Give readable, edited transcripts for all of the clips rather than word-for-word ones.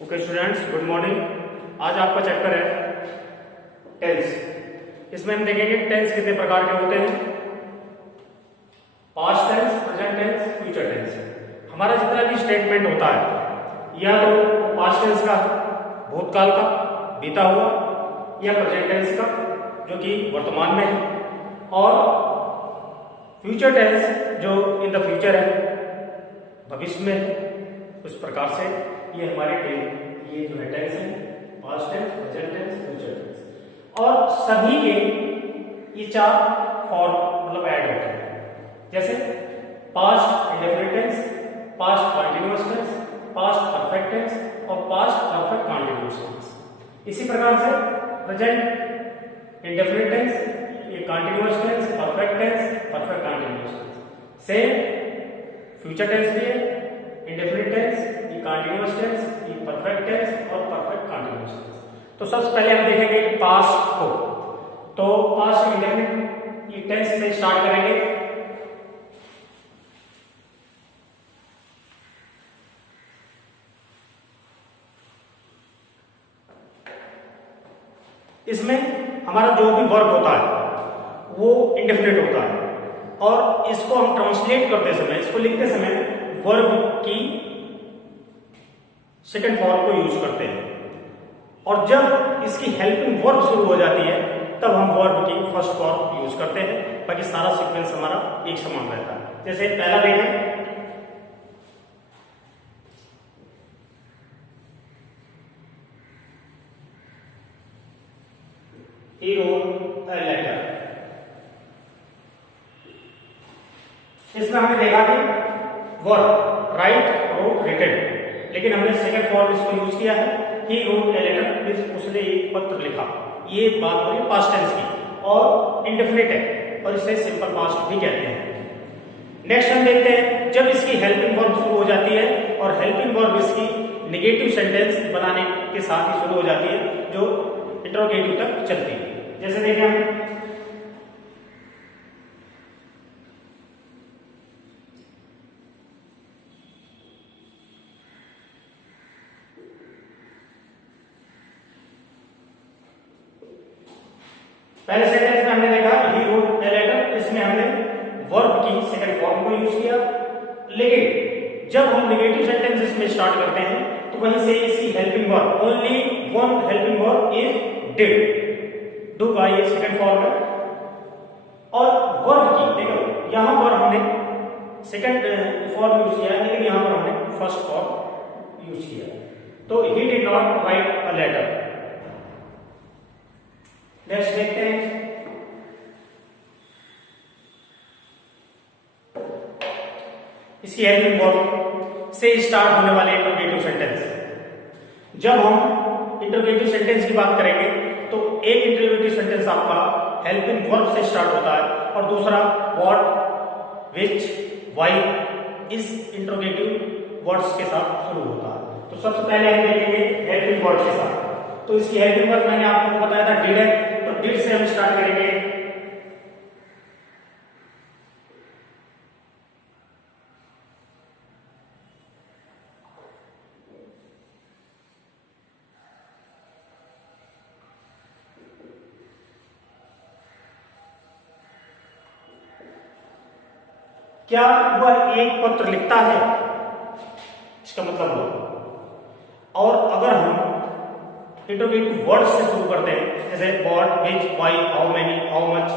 Okay students, good morning. आज आपका chapter है टेंस। इसमें हम देखेंगे टेंस कितने प्रकार के होते हैं। Past tense, present tense, future tense. हमारा जितना भी स्टेटमेंट होता है या तो पास्ट टेंस का, भूतकाल का, बीता हुआ, या प्रेजेंट टेंस का जो कि वर्तमान में है, और फ्यूचर टेंस जो इन द फ्यूचर है, भविष्य में। उस प्रकार से ये हमारे ये जो है टेंस है, past tense, present tense, future tense, और सभी के ये चार फॉर्म मतलब ऐड होते हैं। जैसे past indefinite tense, past continuous tense, past perfect tense और पास्ट परफेक्ट कंटीन्यूअस टेंस। इसी प्रकार से प्रेजेंट इंडेफिनिट टेंस, ये continuous tense, perfect tense, perfect continuous tense. Same future tense भी है, इंडेफिनिट टेंस, ये कंटीन्यूअस टेंस, ये परफेक्ट टेंस और परफेक्ट कंटीन्यूअस टेंस। तो सबसे पहले हम देखेंगे कि पास्ट को। तो पास्ट इंडेफिनिट ये टेंस से स्टार्ट करेंगे। इसमें हमारा जो भी वर्ब होता है वो इंडेफिनिट होता है, और इसको हम ट्रांसलेट करते समय, इसको लिखते समय वर्ब की सेकंड फॉर्म को यूज करते हैं, और जब इसकी हेल्पिंग वर्ब शुरू हो जाती है तब हम वर्ब की फर्स्ट फॉर्म यूज करते हैं। बाकी सारा सीक्वेंस हमारा एक समान रहता है। जैसे पहला देखें, he wrote a letter। इसमें हमने देखा कि वर्ब राइट, रोट, रिटन, लेकिन हमने सेकंड फॉर्म इसको यूज किया है। he wrote a letter means उसने एक पत्र लिखा। ये बात हो रही है पास्ट टेंस की, और इंडेफिनिट है और इसे सिंपल पास्ट भी कहते हैं। नेक्स्ट हम देखते हैं जब इसकी हेल्पिंग वर्ब शुरू हो जाती है, और हेल्पिंग वर्ब इसकी नेगेटिव सेंटेंस बनाने के साथ ही शुरू हो जाती है जो इंटरोगेटिव तक चलती है। जैसे देखें हम, पहले सेंटेंस में हमने देखा ही रोट ए लेटर, इसमें हमने वर्ब की सेकंड फॉर्म को यूज किया। लेकिन जब हम नेगेटिव सेंटेंसेस में स्टार्ट करते हैं तो वहीं से इसकी helping verb, only one helping verb is did, do का ये सेकंड फॉर्म है। और वर्ब की देखो यहां पर हमने सेकंड फॉर्म यूज किया है, लेकिन यहां पर हमने फर्स्ट फॉर्म यूज किया। तो he did not write a letter. Next देखते हैं, इसकी हेल्पिंग वर्ब से स्टार्ट होने वाले इंटरोगेटिव सेंटेंस। जब हम इंटरोगेटिव सेंटेंस की बात करेंगे तो एक इंटरोगेटिव सेंटेंस आपका हेल्पिंग वर्ब से स्टार्ट होता है, और दूसरा व्हाट, विच, व्हाई इस इंटरोगेटिव वर्ड्स के साथ शुरू होता है। तो सबसे पहले हम देखेंगे हेल्पिंग वर्ब के साथ। तो इसकी हेल्पिंग वर्ब मैंने आपको बताया था डिड है, तो डिड से हम स्टार्ट करेंगे। क्या वह एक पत्र लिखता है, इसका मतलब वो। और अगर हम इंटरोगेटिव वर्ड से शुरू करते हैं, जैसे what, which, why, how many, how much,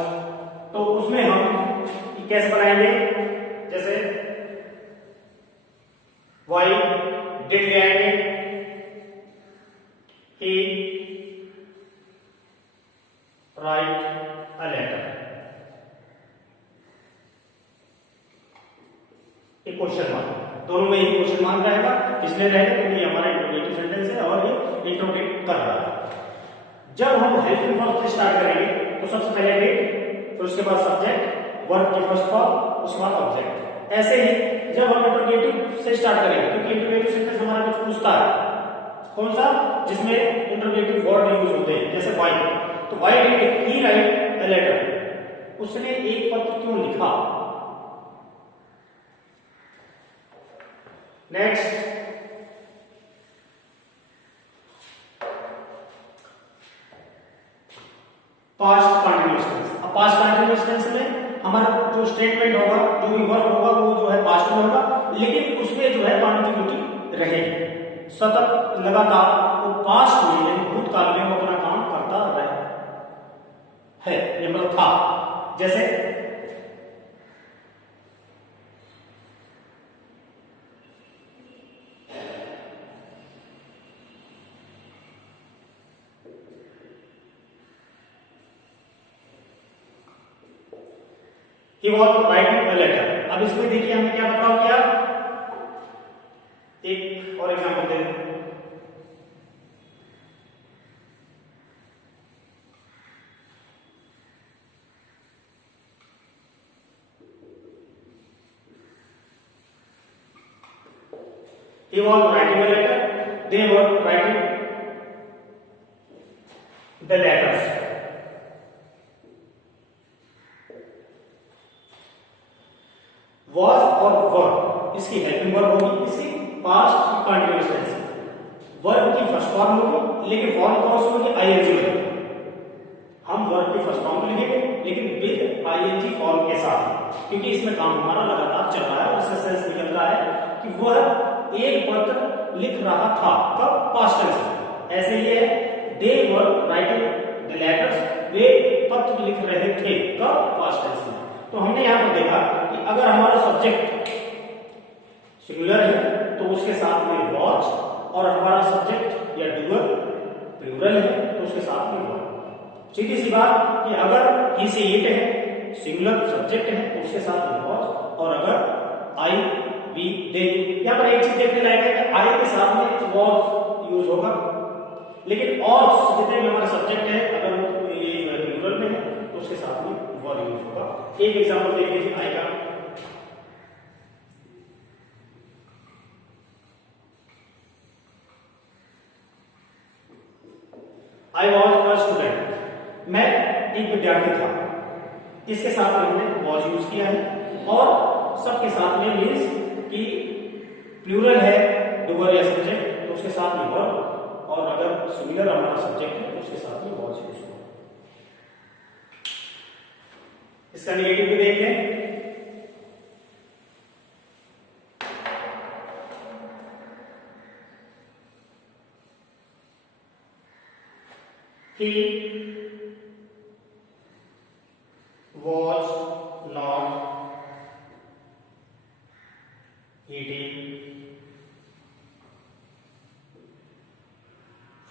तो उसमें हम कैसे बनाएंगे, जैसे व्हाई डिड ले आएंगे, ही राइट अ लेटर। एक क्वेश्चन मार्क, दोनों में ही क्वेश्चन मार्क रहेगा, इसलिए रहेगा क्योंकि हमारा इंटरोगेटिव सेंटेंस है और ये इंटरोगेट कर रहा है। जब हम हेल्पिंग वर्ब से स्टार्ट करेंगे तो सबसे पहले डिड, फिर उसके बाद सब्जेक्ट, वर्ब की फर्स्ट फॉर्म, उसके बाद ऑब्जेक्ट। ऐसे ही जब हम इंटरोगेटिव से स्टार्ट करेंगे, क्योंकि इंटरोगेटिव सेंटेंस हमारा कुछ पूछता है, कौन सा, जिसमें इंटरोगेटिव वर्ड यूज होते हैं, जैसे व्हाई, तो why did he write a letter, उसने एक पत्र क्यों लिखा। नेक्स्ट स्टेटमेंट होगा, जो भी वर्क होगा वो जो है पास्ट में होगा, लेकिन उसमें जो है कॉन्टिन्यूटी रहेगी, सतत लगातार वो पास्ट में यानी भूतकाल में वो अपना काम करता रहे है, ये मतलब था। जैसे he was writing a letter। अब इसमें देखिए हमने क्या बदलाव किया, एक और एग्जांपल दे दें। He was writing a letter, they were writing the letters। was और were इसकी हेल्पिंग वर्ब होगी, इसकी पास्ट कंटीन्यूअस टेंस। वर्ब की फर्स्ट फॉर्म होगी, लेकिन फॉर्म कौन सी होगी, आईएनजी होगी। हम वर्ब की फर्स्ट फॉर्म को लिखेंगे लेकिन विद आईएनजी फॉर्म के साथ, क्योंकि इसमें काम हमारा लगातार चल रहा है। उससे सेंस निकल रहा है कि वह एक पत्र लिख रहा था, कब, पास्ट टेंस में। ऐसे ही है, दे वर राइटिंग द लेटर्स, वे पत्र लिख रहे थे, कब, पास्ट टेंस में। तो हमने यहां पर देखा कि अगर हमारा सब्जेक्ट सिंगुलर है तो उसके साथ में वॉच, और हमारा सब्जेक्ट या डूअर प्लूरल है तो उसके साथ में वर्ब। सीधी सी बात कि अगर ही से इट है, सिंगुलर सब्जेक्ट है तो उसके साथ में वॉच, और अगर आई वी दे, यहां पर एक चीज देखने लायक है कि आई के साथ में वॉच यूज होगा, लेकिन और जितने भी हमारे सब्जेक्ट है अगर वो ये प्लूरल में है तो उसके साथ में वर्ब यूज होगा। एक एग्जांपल देख लीजिए आई का, आई वॉज अ स्टूडेंट, मैं एक विद्यार्थी था। इसके साथ में हमने वॉज यूज किया है, और सबके साथ में मीन्स कि प्लूरल है डूअर या सब्जेक्ट तो उसके साथ में वर्ब, और अगर सिंगुलर हमारा सब्जेक्ट है तो उसके साथ में वॉज यूज होगा। इसका नेगेटिव भी देख लें। He was not eating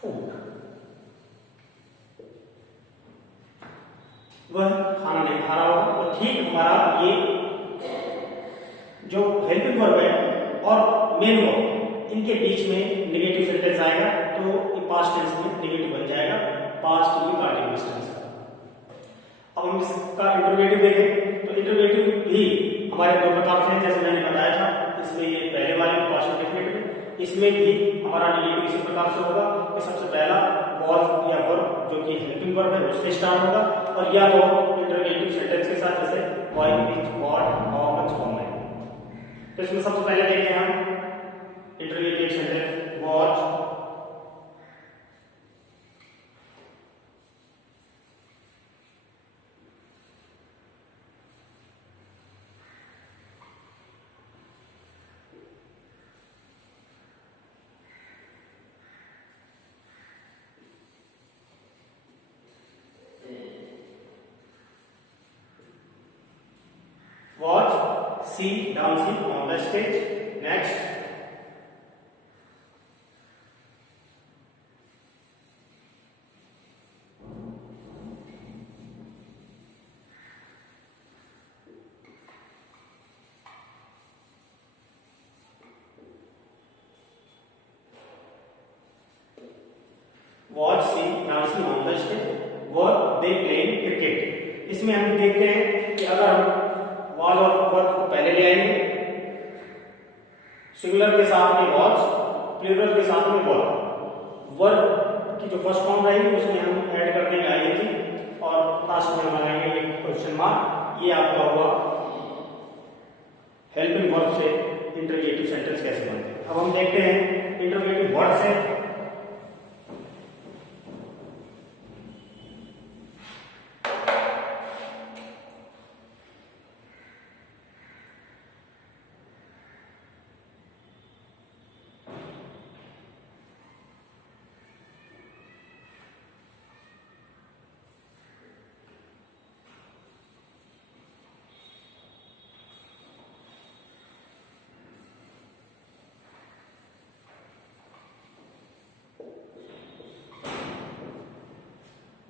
food। वह खाना नहीं खा रहा होगा। तो ठीक हमारा ये जो हेल्पिंग वर्ब है और मेन वर्ब, इनके बीच में नेगेटिव सेंटेंस आएगा तो ये पास्ट टेंस में नेगेटिव बन जाएगा, पास्ट में कंटीन्यूअस टेंस। अब हम इसका इंटरोगेटिव देखें तो इंटरोगेटिव भी हमारे दो प्रकार से हैं, जैसे मैंने बताया था। इसमें ये पहले वाले पास्ट डेफिनेट में, इसमें भी हमारा नेगेटिव इसी प्रकार से होगा कि सबसे पहला वॉज या वर्ब जो कि हेल्पिंग वर्ब है उससे स्टार्ट होगा, और या तो इंटरोगेटिव सेंटेंस के साथ, जैसे why, which, what, how much, how many. तो इसमें सबसे पहले देखें हम interrogative sentence was, watch, see dancing on the stage। Next, watch, see dancing on the stage, were they playing cricket। इसमें हम देखते हैं कि अगर हम वॉज और वर्ब को पहले ले आएंगे, सिंगुलर के साथ में वॉज, प्लूरल के साथ में वर्ब। वर्ब की जो फर्स्ट फॉर्म रहेगी उसमें हम ऐड कर देंगे आईएनजी, और लास्ट में हम लगाएंगे एक क्वेश्चन मार्क। ये आपका हुआ हेल्पिंग वर्ब से इंटरोगेटिव सेंटेंस कैसे बनते हैं। अब हम देखते हैं इंटरोगेटिव वर्ब से।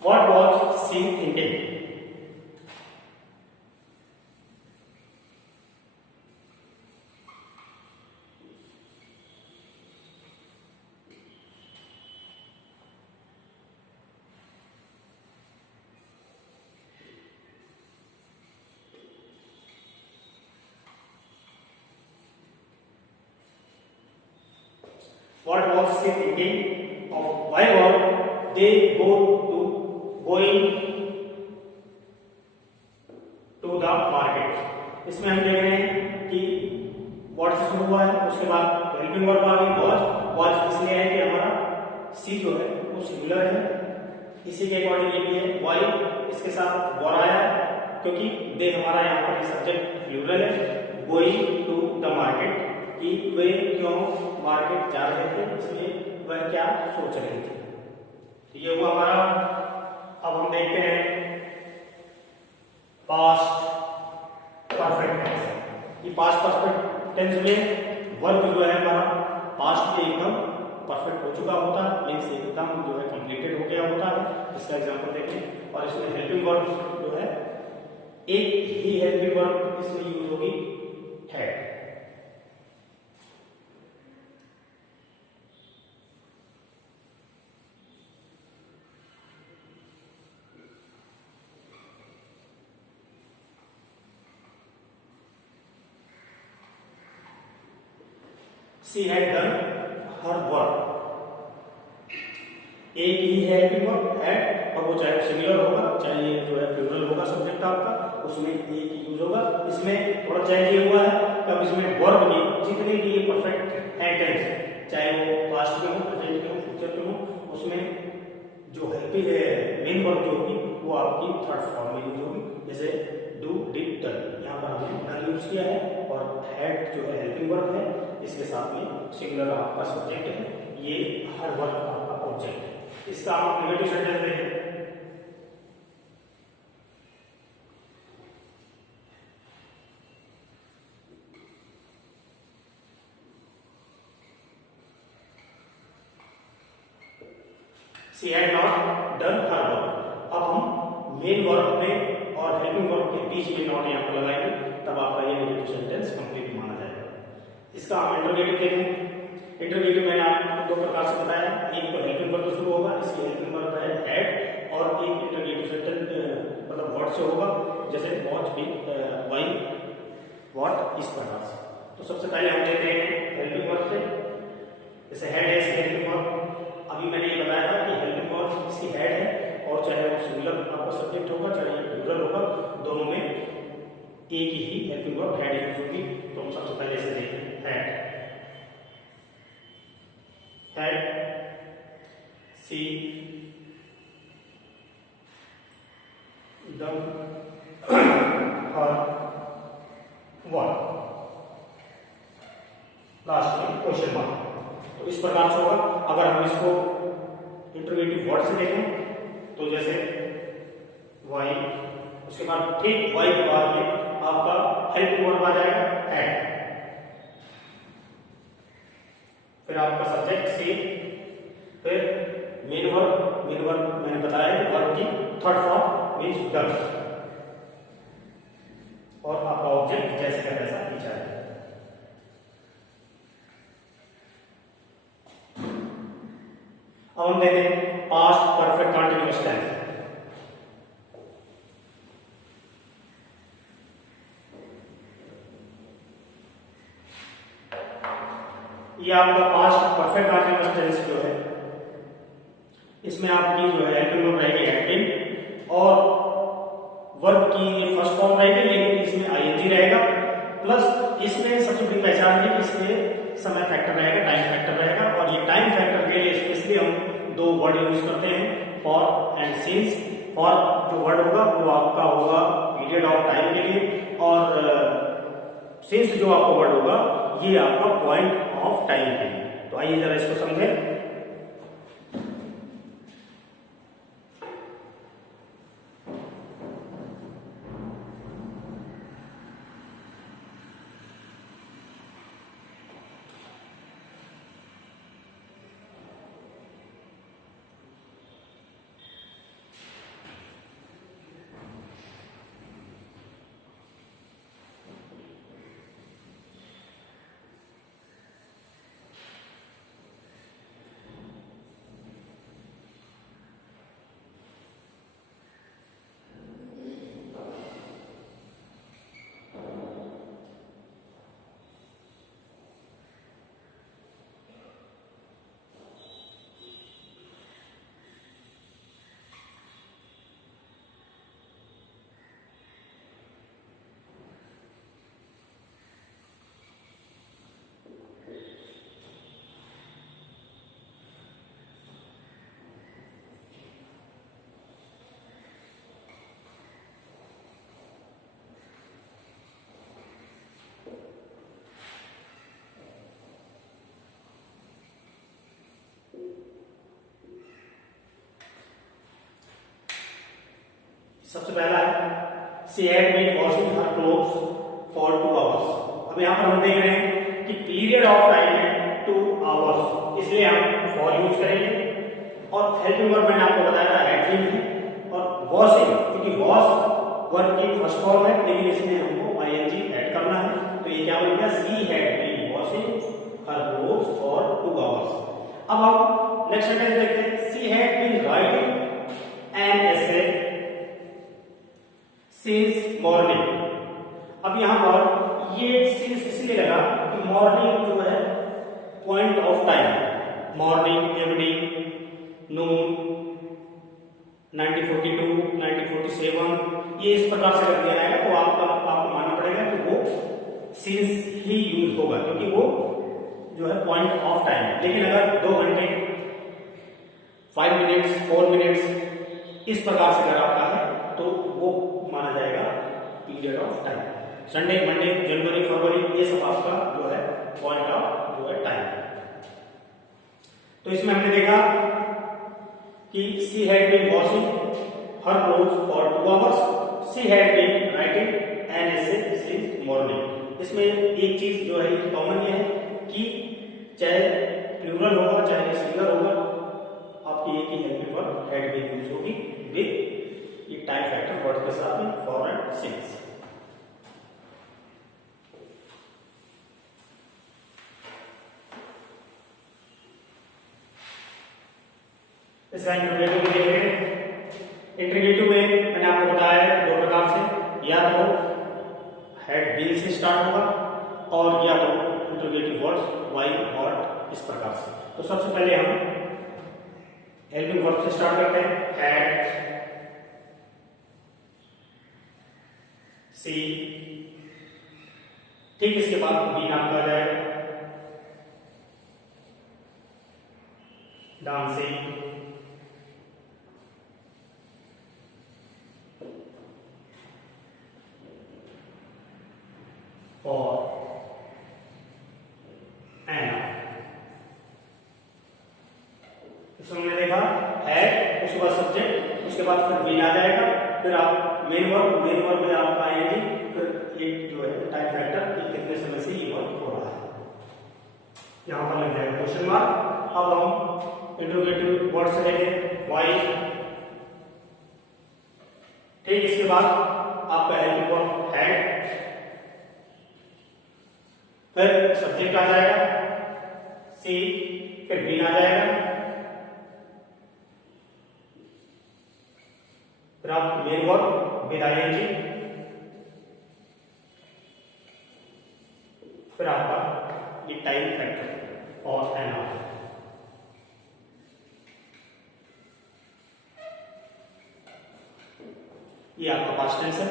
What was she thinking? What was she thinking of? Why were they going to the market? इसमें हम देख रहे हैं कि what से शुरू हुआ है, उसके बाद हेल्पिंग वर्ब आ गई was इसलिए है कि हमारा सी जो है वो सिंगुलर है, इसी के अकॉर्डिंग ये भी है। why इसके साथ वर आया क्योंकि दे हमारा यहाँ पर सब्जेक्ट प्लूरल है। गोइंग टू द मार्केट कि वे क्यों मार्केट जा रहे थे, इसमें वह क्या सोच रहे थे। तो ये हुआ हमारा। अब हम देखते हैं पास्ट परफेक्ट टेंस। ये पास्ट परफेक्ट टेंस में वर्ब जो है हमारा पास्ट में एकदम परफेक्ट हो चुका होता है, मीन्स एकदम जो है कंप्लीटेड हो गया होता है। इसका एग्जांपल देखें। और इसमें हेल्पिंग वर्ब जो है एक ही हेल्पिंग वर्ब इसमें यूज होगी, है। She had done her work. एक ही है हेल्पिंग वर्ब है, और वो चाहे सिंगुलर होगा चाहे जो है प्लूरल होगा सब्जेक्ट आपका, उसमें एक ही यूज होगा। इसमें थोड़ा चेंज ये हुआ है कि अब इसमें वर्ब की जितने भी ये परफेक्ट है टेंस, चाहे वो पास्ट में हो, प्रेजेंट में हो, फ्यूचर में हो, उसमें जो हेल्पिंग है मेन वर्ब जो होगी वो आपकी थर्ड फॉर्म में यूज होगी। जैसे डू, डिड, डन, यहाँ पर हमने डन यूज किया है, और हैड जो है हेल्पिंग वर्ब है, इसके साथ में सिंगुलर आपका सब्जेक्ट है, ये हर वर्ब आपका ऑब्जेक्ट है। इसका आप नेगेटिव सेंटेंस देखें। She had not done her work। अब हम मेन वर्ब में और हेल्पिंग वर्ब के बीच में नॉट यहाँ पर लगाएंगे, तब आपका ये नेगेटिव सेंटेंस कंप्लीट माना जाएगा। इसका हम इंटरोगेटिव देखें। इंटरोगेटिव मैंने आपको दो प्रकार से बताया, एक तो हेल्पिंग वर्ब से शुरू होगा, इसकी हेल्पिंग वर्ब है हैड, और एक इंटरोगेटिव सेंटेंस मतलब व्हाट से होगा, जैसे वॉच, बी, वाई, व्हाट, इस प्रकार से। तो सबसे पहले हम लेते हैं हेल्पिंग वर्ब से। जैसे हैड है इसकी हेल्पिंग वर्ब, अभी मैंने ये बताया था कि हेल्पिंग वर्ब इसकी हैड है, और चाहे वो सिंगुलर आपका सब्जेक्ट होगा चाहे प्लूरल होगा, दोनों में एक ही हेल्पिंग वर्ब हैड यूज होगी। तो हम सबसे पहले इसे देखें, had, she done her work, last में क्वेश्चन मार्क। तो इस प्रकार से होगा। अगर हम इसको इंटरोगेटिव वर्ड से देखें तो जैसे वाई, उसके बाद ठीक वाई के बाद में आपका हेल्पिंग वर्ब आ जाएगा हैड, फिर आपका सब्जेक्ट सी, फिर मेन वर्ब मैंने बताया कि वर्ब की थर्ड फॉर्म मीन्स डन, और आपका ऑब्जेक्ट जैसे का वैसा नीचे आ जाएगा। अब हम देखें पास्ट परफेक्ट कंटीन्यूअस टेंस। ये आपका पास्ट परफेक्ट कंटीन्यूअस टेंस जो है, इसमें आपकी जो है हेल्पिंग वर्ब रहेगी हैड बीन, और वर्ब की ये फर्स्ट फॉर्म रहेगी, लेकिन इसमें आईएनजी रहेगा, प्लस इसमें सबसे बड़ी पहचान है कि इसमें समय फैक्टर रहेगा, टाइम फैक्टर रहेगा। और ये टाइम फैक्टर के लिए स्पेशली हम दो वर्ड यूज करते हैं, फॉर एंड सिंस। फॉर जो वर्ड होगा वो आपका होगा पीरियड ऑफ टाइम के लिए, और सिंस जो आपका वर्ड होगा ये आपका पॉइंट ऑफ टाइम के लिए। तो आइए जरा इसको समझें। सबसे पहला है she had been washing her clothes for 2 hours. अब यहाँ पर हम देख रहे हैं कि पीरियड ऑफ टाइम है 2 आवर्स, इसलिए हम फॉर यूज करेंगे। और हेल्पिंग वर्ब मैंने आपको बताया था हैड बीन है, और वॉशिंग क्योंकि वॉश वर्ब की फर्स्ट फॉर्म है लेकिन इसमें हमको आईएनजी ऐड करना है, तो ये क्या बन गया she had been washing her clothes for 2 hours. अब हम नेक्स्ट सेंटेंस देखते हैं she had been writing an essay since morning. अब यहां पर ये सिंस इसलिए लगा कि मॉर्निंग जो है point of time, morning, evening, noon, 1942, 1947 ये इस प्रकार से कर दिया जाएगा, तो आपको मानना पड़ेगा कि वो सिंस ही यूज होगा क्योंकि वो जो है पॉइंट ऑफ टाइम है। लेकिन अगर 2 घंटे, 5 मिनट्स, 4 मिनट्स इस प्रकार से अगर आपका है तो वो माना जाएगा period of time. Sunday, Monday, जनवरी, फरवरी ये सब आपका जो है पॉइंट ऑफ जो है टाइम। तो इसमें हमने देखा कि she had been washing her clothes for 2 hours, she had been writing an essay since morning. इसमें एक चीज जो है कॉमन ये है कि चाहे प्लूरल होगा चाहे सिंगुलर होगा, आपकी एक ही helping verb had been use होगी विद ये टाइम फैक्टर वर्ड के साथ में फॉर एंड सिंस। इसका इंट्रोगेटिव में देख रहे हैं। इंट्रोगेटिव में मैंने आपको बताया है 2 प्रकार से, या तो हैड बीन से स्टार्ट होगा और या तो interrogative words Y, what is प्रकार से। तो सबसे पहले हम हेल्पिंग वर्ब से स्टार्ट करते हैं। हैड, सी, ठीक इसके बाद बीन आपका आ जाएगा, डांसिंग, और एंड। इसमें हमने देखा है उसके बाद सब्जेक्ट, उसके बाद फिर बीन आ जाएगा, फिर आप मेन वर्ब में आप आएंगे, फिर एक जो है टाइम फैक्टर कि कितने समय से ये वर्क हो रहा है, यहां पर लग जाएगा क्वेश्चन मार्क। अब हम इंट्रोगेटिव वर्ड से लेंगे वाई, ठीक इसके बाद आपका हेल्पिंग वर्ब हैड, फिर सब्जेक्ट आ जाएगा सी, फिर बीन आ जाएगा, फिर आप मेन वर्ब विद आईएनजी, फिर आपका ये टाइम फैक्टर और एन आ। ये आपका पास्ट टेंस है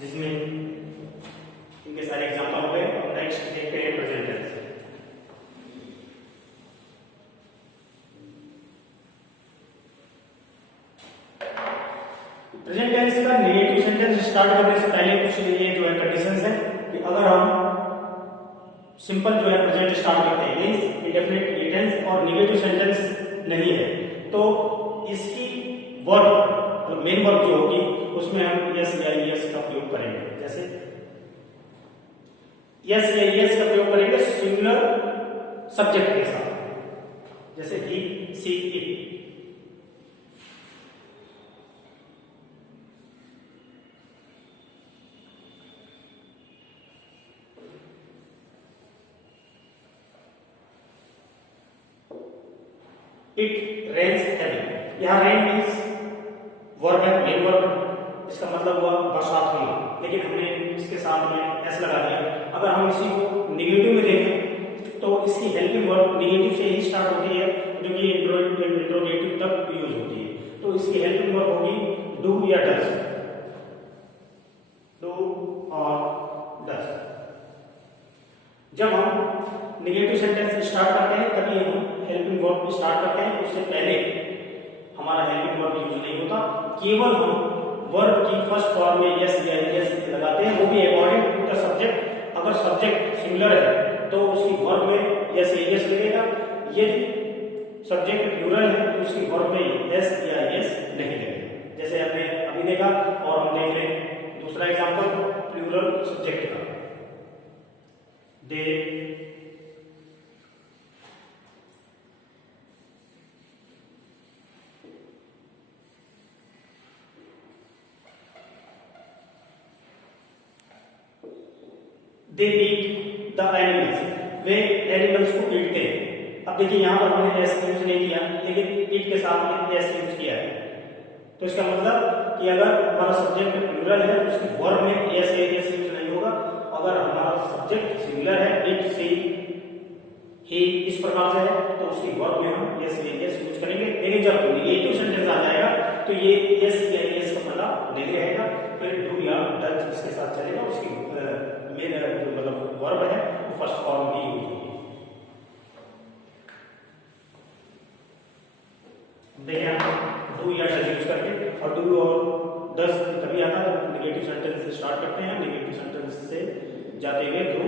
जिसमें इनके सारे एग्जांपल हो गए। अब नेक्स्ट देखते हैं प्रेजेंट टेंस। प्रेजेंट टेंस का नेगेटिव सेंटेंस स्टार्ट करने से पहले कुछ ये जो है कंडीशंस है कि अगर हम सिंपल जो है प्रेजेंट स्टार्ट करते हैं मींस इंडेफिनिट टेंस और नेगेटिव सेंटेंस नहीं है, तो इसकी वर्ब और मेन वर्ब जो होगी उसमें हम यस या यस का प्रयोग करेंगे। जैसे यस या यस का प्रयोग करेंगे सिंगुलर सब्जेक्ट के साथ, जैसे ही, सी, इट। इट रेन्स हैवी, यहां रेन मीन्स वर्ब है, मेन वर्ब, इसका मतलब हुआ बरसात होना, लेकिन हमने इसके साथ में एस लगा दिया। अगर हम इसी को नेगेटिव में देखें तो इसकी हेल्पिंग वर्ब नेगेटिव से ही स्टार्ट होती है जो कि इंट्रोगेटिव तक यूज होती है, तो इसकी हेल्पिंग वर्ब होगी डू या डज, डू और डज। जब हम नेगेटिव सेंटेंस स्टार्ट करते हैं तभी हम हेल्पिंग वर्ब स्टार्ट करते हैं, उससे पहले हमारा हेल्पिंग वर्ब यूज नहीं होता, केवल हम वर्ब की फर्स्ट फॉर्म में यस या यस लगाते हैं, वो भी अकॉर्डिंग टू द सब्जेक्ट। अगर सब्जेक्ट सिंगुलर है तो उसकी वर्ब में यस या यस लगेगा, यदि सब्जेक्ट प्लूरल है तो उसकी वर्ब में यस या यस नहीं लगेगा। जैसे हमने अभी देखा, और हम देख लें दूसरा एग्जांपल प्लूरल सब्जेक्ट का। दे ईट द एनिमल्स, वे एनिमल्स को पीटते हैं। अब देखिए यहाँ पर हमने एस यूज नहीं किया, लेकिन ईट के साथ में एस यूज किया है। तो इसका मतलब कि अगर हमारा सब्जेक्ट में प्लूरल है तो उसके वर्ब में एस यूज नहीं होगा। अगर हमारा सब्जेक्ट सिंगुलर है, इट, सी, ही, इस प्रकार से है, तो उसके वर्ब में हम एस यूज करेंगे। लेकिन जब नेगेटिव सेंटेंस आ जाएगा तो ये एस का मतलब नहीं रहेगा, फिर डू या डज इसके साथ चलेगा। उसकी मेन जो मतलब वर्ब है वो फर्स्ट फॉर्म भी यूज होगी। देखें डू या डज यूज करके, और डू और डज तभी आता है नेगेटिव सेंटेंस से स्टार्ट करते हैं, नेगेटिव सेंटेंस से जाते हुए थ्रू